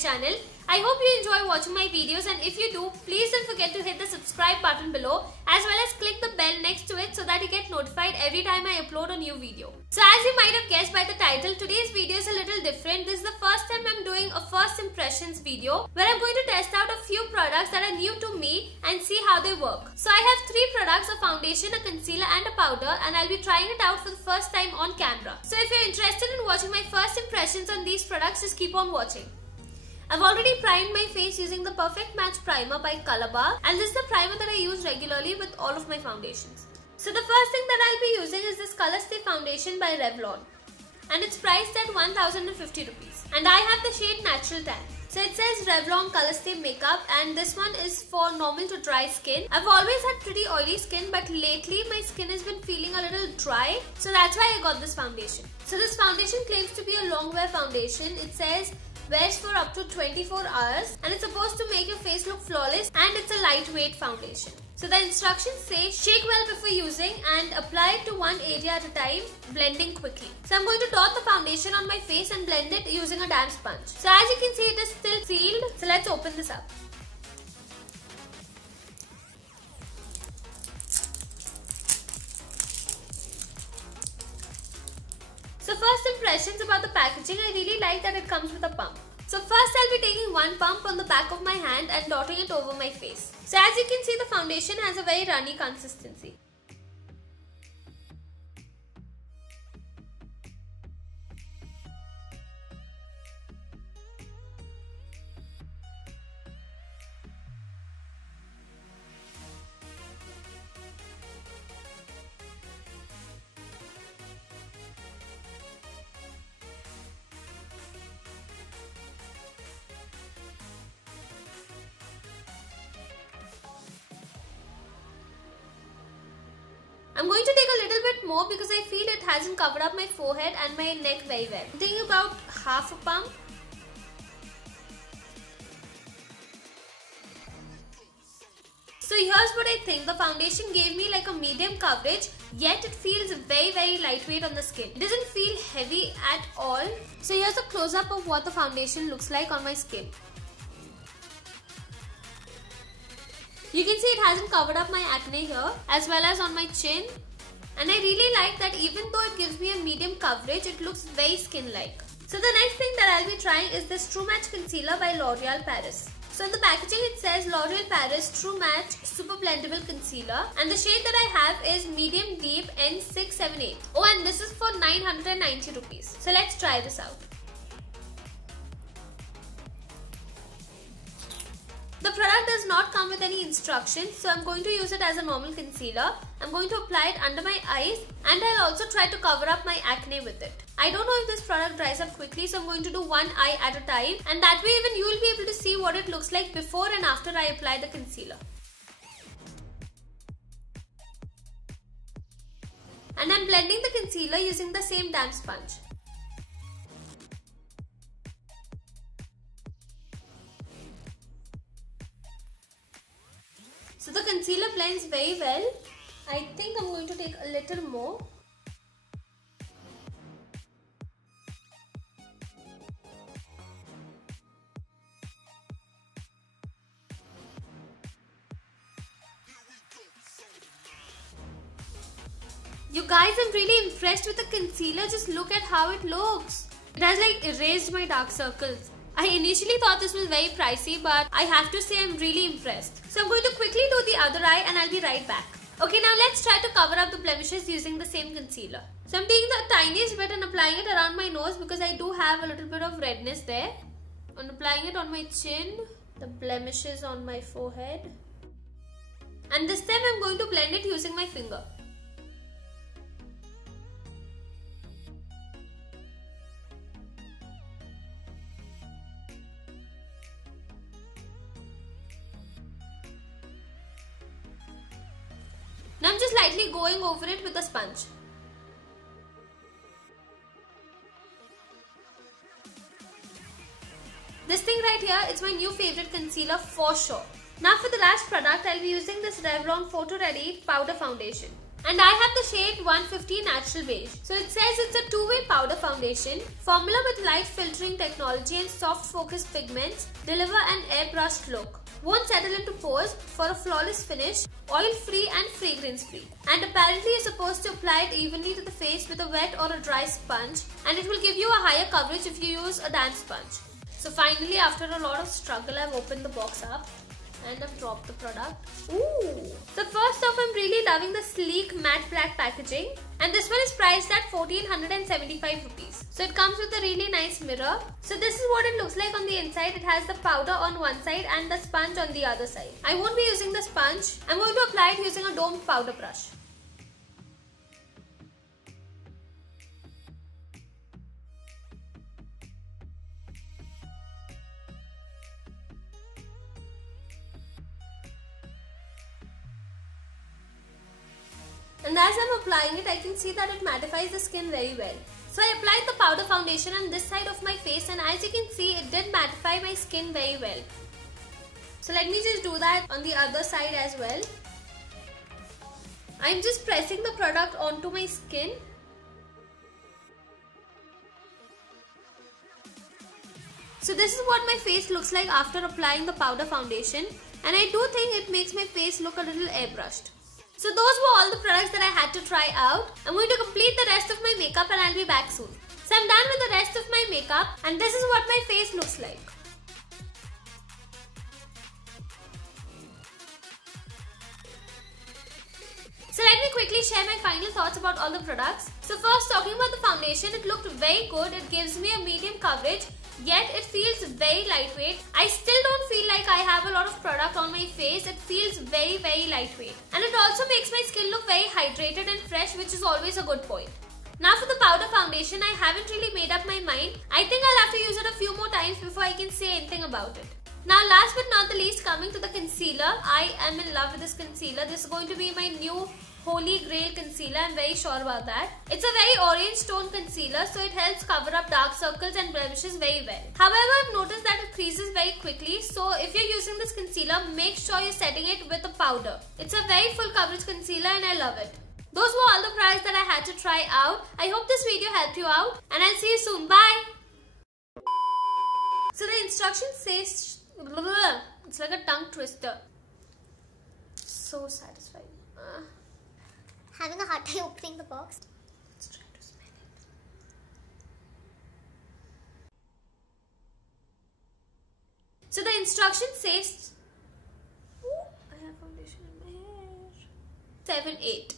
channel. I hope you enjoy watching my videos, and if you do, please don't forget to hit the subscribe button below as well as click the bell next to it so that you get notified every time I upload a new video. So as you might have guessed by the title, today's video is a little different. This is the first time I'm doing a first impressions video where I'm going to test out a few products that are new to me and see how they work. So I have 3 products, a foundation, a concealer and a powder, and I'll be trying it out for the first time on camera. So if you're interested in watching my first impressions on these products, just keep on watching. I've already primed my face using the Perfect Match Primer by Colorbar, and this is the primer that I use regularly with all of my foundations. So the first thing that I'll be using is this Colorstay foundation by Revlon, and it's priced at 1050 rupees. And I have the shade Natural Tan. So it says Revlon Colorstay Makeup, and this one is for normal to dry skin. I've always had pretty oily skin, but lately my skin has been feeling a little dry, so that's why I got this foundation. So this foundation claims to be a long wear foundation. It says wears for up to 24 hours, and it's supposed to make your face look flawless, and it's a lightweight foundation. So the instructions say shake well before using and apply it to one area at a time, blending quickly. So I'm going to dot the foundation on my face and blend it using a damp sponge. So as you can see, it is still sealed. So let's open this up. So first impressions about the packaging, I really like that it comes with a pump. So first I'll be taking one pump on the back of my hand and dotting it over my face. So as you can see, the foundation has a very runny consistency. I'm going to take a little bit more because I feel it hasn't covered up my forehead and my neck very well. I'm taking about half a pump. So here's what I think. The foundation gave me like a medium coverage, yet it feels very lightweight on the skin. It doesn't feel heavy at all. So here's a close-up of what the foundation looks like on my skin. You can see it hasn't covered up my acne here as well as on my chin, and I really like that even though it gives me a medium coverage, it looks very skin-like. So the next thing that I'll be trying is this True Match Concealer by L'Oreal Paris. So in the packaging it says L'Oreal Paris True Match Super Blendable Concealer, and the shade that I have is Medium Deep N678. Oh, and this is for 990 rupees. So let's try this out. The product does not come with any instructions, so I'm going to use it as a normal concealer. I'm going to apply it under my eyes, and I'll also try to cover up my acne with it. I don't know if this product dries up quickly, so I'm going to do one eye at a time, and that way even you will be able to see what it looks like before and after I apply the concealer. And I'm blending the concealer using the same damp sponge. So the concealer blends very well. I think I'm going to take a little more. You guys, I'm really impressed with the concealer. Just look at how it looks. It has like erased my dark circles. I initially thought this was very pricey, but I have to say I'm really impressed. So I'm going to quickly do the other eye and I'll be right back. Okay, now let's try to cover up the blemishes using the same concealer. So I'm taking the tiniest bit and applying it around my nose because I do have a little bit of redness there. And applying it on my chin, the blemishes on my forehead. And this time I'm going to blend it using my finger. Now I'm just lightly going over it with a sponge. This thing right here is my new favorite concealer for sure. Now for the last product, I'll be using this Revlon Photo Ready Powder Foundation. And I have the shade 150 Natural Beige. So it says it's a two-way powder foundation. Formula with light filtering technology and soft focus pigments deliver an airbrushed look. Won't settle into pores for a flawless finish, oil-free and fragrance-free. And apparently you're supposed to apply it evenly to the face with a wet or a dry sponge, and it will give you a higher coverage if you use a damp sponge. So finally, after a lot of struggle, I've opened the box up and I've dropped the product. Ooh! So first off, I'm really loving the sleek matte black packaging, and this one is priced at 1475 rupees. So it comes with a really nice mirror. So this is what it looks like on the inside. It has the powder on one side and the sponge on the other side. I won't be using the sponge. I'm going to apply it using a domed powder brush. And as I'm applying it, I can see that it mattifies the skin very well. So I applied the powder foundation on this side of my face, and as you can see, it did mattify my skin very well. So let me just do that on the other side as well. I'm just pressing the product onto my skin. So this is what my face looks like after applying the powder foundation, and I do think it makes my face look a little airbrushed. So those were all the products that I had to try out. I'm going to complete the rest of my makeup and I'll be back soon. So I'm done with the rest of my makeup, and this is what my face looks like. So let me quickly share my final thoughts about all the products. So first, talking about the foundation, it looked very good. It gives me a medium coverage, yet it feels very lightweight. I still don't feel like I have a lot of product on my face. It feels very lightweight. And it also makes my skin look very hydrated and fresh, which is always a good point. Now for the powder foundation, I haven't really made up my mind. I think I'll have to use it a few more times before I can say anything about it. Now last but not the least, coming to the concealer. I am in love with this concealer. This is going to be my new Holy Grail concealer. I'm very sure about that. It's a very orange tone concealer, so it helps cover up dark circles and blemishes very well. However, I've noticed that it creases very quickly, so if you're using this concealer, make sure you're setting it with a powder. It's a very full coverage concealer and I love it. Those were all the products that I had to try out. I hope this video helped you out, and I'll see you soon. Bye! So the instructions says, it's like a tongue twister. So satisfying. Having a hard time opening the box. Let's try to smell it. So the instruction says, I have foundation in my hair. 7, 8.